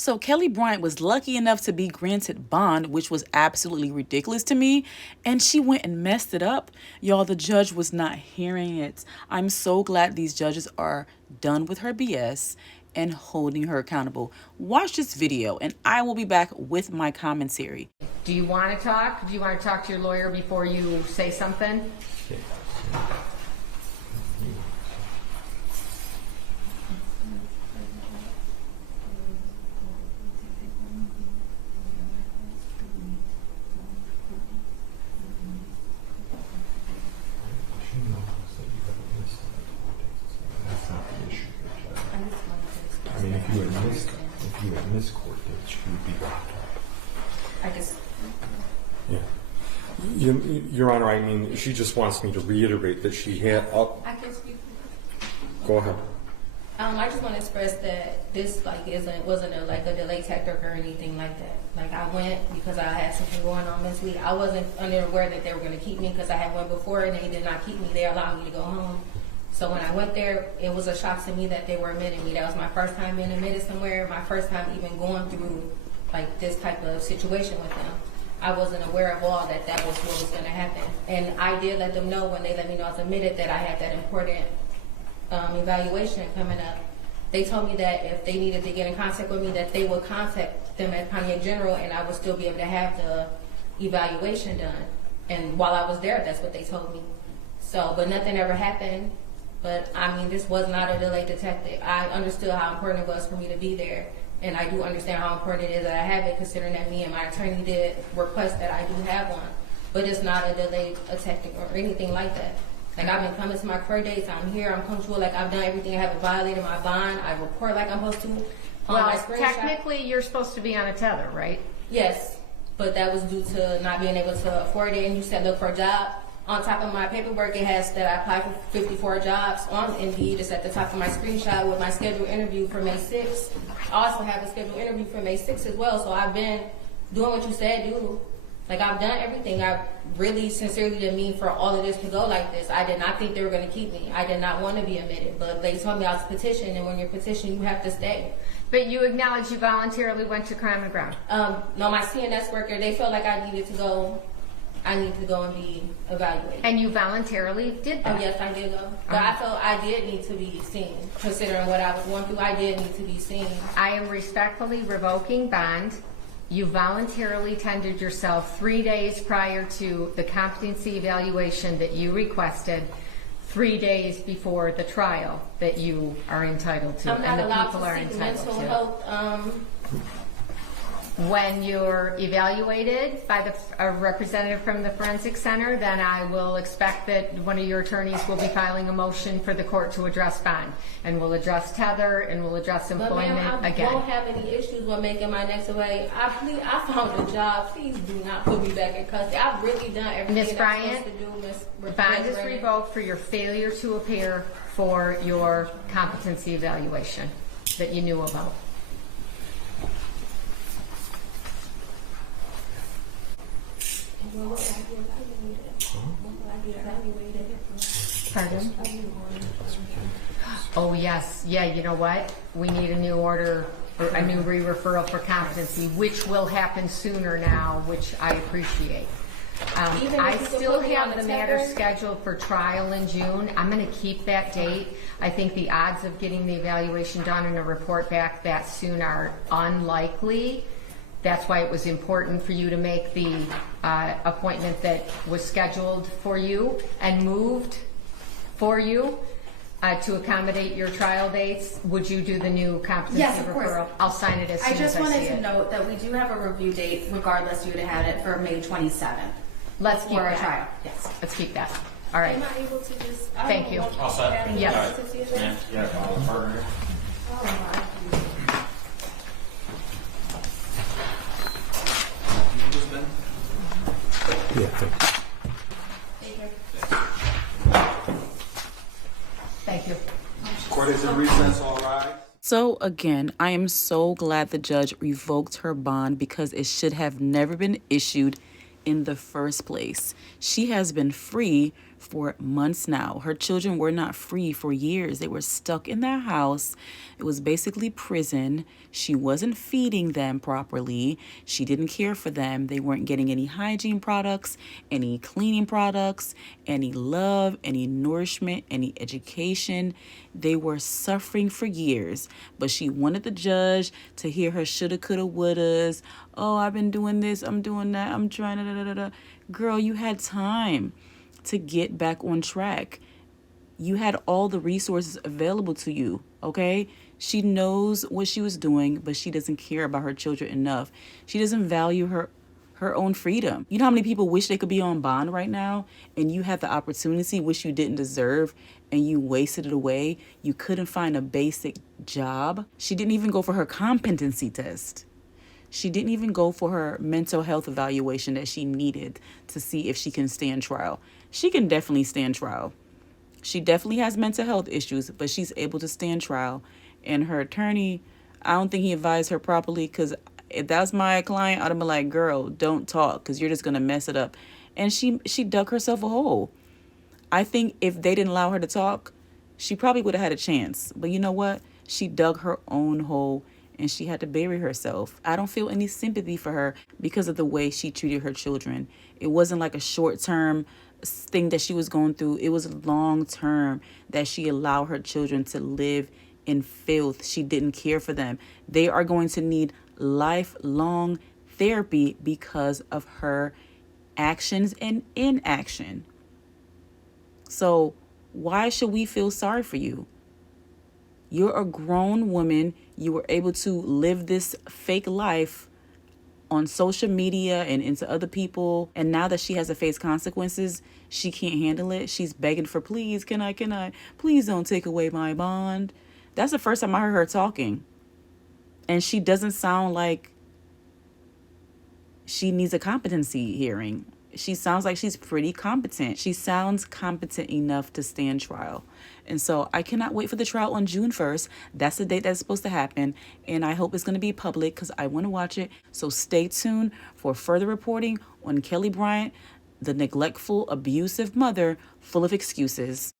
So Kelli Bryant was lucky enough to be granted bond, which was absolutely ridiculous to me, and she went and messed it up. Y'all, the judge was not hearing it. I'm so glad these judges are done with her BS and holding her accountable. Watch this video, and I will be back with my commentary. Do you want to talk? Do you want to talk to your lawyer before you say something? I mean, if you had missed court dates, you would be locked up. I guess. Yeah. Your Honor, I mean, she just wants me to reiterate that she had up. I can speak. Go ahead. I just want to express that this wasn't a delay tactic or anything like that. Like, I went because I had something going on mentally. I wasn't unaware that they were going to keep me because I had went before and they did not keep me. They allowed me to go home. So when I went there, it was a shock to me that they were admitting me. That was my first time being admitted somewhere, my first time even going through like this type of situation with them. I wasn't aware of all that was what was going to happen. And I did let them know when they let me know I was admitted that I had that important evaluation coming up. They told me that if they needed to get in contact with me, that they would contact them at Pontiac General and I would still be able to have the evaluation done. And while I was there, that's what they told me. So, but nothing ever happened. But I mean, this was not a delay detected. I understood how important it was for me to be there. And I do understand how important it is that I have it, considering that me and my attorney did request that I do have one. But it's not a delay detected or anything like that. Like, I've been coming to my court dates, I'm here, I'm punctual, like I've done everything, I haven't violated my bond, I report like I'm supposed to. Well, technically you're supposed to be on a tether, right? Yes, but that was due to not being able to afford it, and you said look for a job. On top of my paperwork, it has that I applied for 54 jobs on Indeed. It's at the top of my screenshot with my scheduled interview for May 6th. I also have a scheduled interview for May 6th as well, so I've been doing what you said, dude. Like, I've done everything. I really sincerely didn't mean for all of this to go like this. I did not think they were going to keep me. I did not want to be admitted, but they told me I was petitioned, and when you're petitioned, you have to stay. But you acknowledge you voluntarily went to Crime and Ground. No, my CNS worker, they felt like I needed to go. I need to go and be evaluated. And you voluntarily did that? Oh, yes, I did go. But I felt I did need to be seen. Considering what I was going through, I did need to be seen. I am respectfully revoking bond. You voluntarily tendered yourself 3 days prior to the competency evaluation that you requested, 3 days before the trial that you are entitled to, I'm not and the allowed people to are seek entitled mental to. health. When you're evaluated by a representative from the Forensic Center, then I will expect that one of your attorneys will be filing a motion for the court to address bond. And we'll address tether, and we'll address employment again. I won't have any issues with making my next away. I found a job. Please do not put me back in custody. I've really done everything Ms. I'm supposed to do, Ms. Bond is Bryant. revoked for your failure to appear for your competency evaluation that you knew about. Pardon? Oh, yes. Yeah, you know what? We need a new order, or a new re-referral for competency, which will happen sooner now, which I appreciate. I still have the matter scheduled for trial in June. I'm going to keep that date. I think the odds of getting the evaluation done and a report back that soon are unlikely. That's why it was important for you to make the appointment that was scheduled for you and moved for you to accommodate your trial dates. Would you do the new competency Yes, of referral? course. I'll sign it as soon as I see it. I just wanted to note that we do have a review date, regardless you would have had it for May 27th. Let's keep for a that. trial. Yes. Let's keep that. All right. Am I able to just? Thank you. All set? Yes. Yeah, partner. Yeah, Thank you. Court is in recess, all rise. So again, I am so glad the judge revoked her bond because it should have never been issued in the first place. She has been free for months now. Her children were not free for years. They were stuck in their house. It was basically prison. She wasn't feeding them properly. She didn't care for them. They weren't getting any hygiene products, any cleaning products, any love, any nourishment, any education. They were suffering for years. But she wanted the judge to hear her shoulda, coulda, wouldas. Oh, I've been doing this. I'm doing that. I'm trying to. Da, da, da, da. Girl, you had time to get back on track. You had all the resources available to you, okay? She knows what she was doing, but she doesn't care about her children enough. She doesn't value her own freedom. You know how many people wish they could be on bond right now, and you had the opportunity, which you didn't deserve, and you wasted it away? You couldn't find a basic job. She didn't even go for her competency test. She didn't even go for her mental health evaluation that she needed to see if she can stand trial. She can definitely stand trial. She definitely has mental health issues, but she's able to stand trial. And her attorney, I don't think he advised her properly, because if that was my client, I'd have been like, girl, don't talk, because you're just going to mess it up. And she dug herself a hole. I think if they didn't allow her to talk, she probably would have had a chance. But you know what? She dug her own hole, and she had to bury herself. I don't feel any sympathy for her because of the way she treated her children. It wasn't like a short-term thing that she was going through. It was long-term that she allowed her children to live in filth. She didn't care for them. They are going to need lifelong therapy because of her actions and inaction. So why should we feel sorry for you? You're a grown woman. You were able to live this fake life on social media and into other people. And now that she has to face consequences, she can't handle it. She's begging for, please, can I, please don't take away my bond. That's the first time I heard her talking. And she doesn't sound like she needs a competency hearing. She sounds like she's pretty competent. She sounds competent enough to stand trial. And so I cannot wait for the trial on June 1st. That's the date that's supposed to happen. And I hope it's going to be public because I want to watch it. So stay tuned for further reporting on Kelli Bryant, the neglectful, abusive mother full of excuses.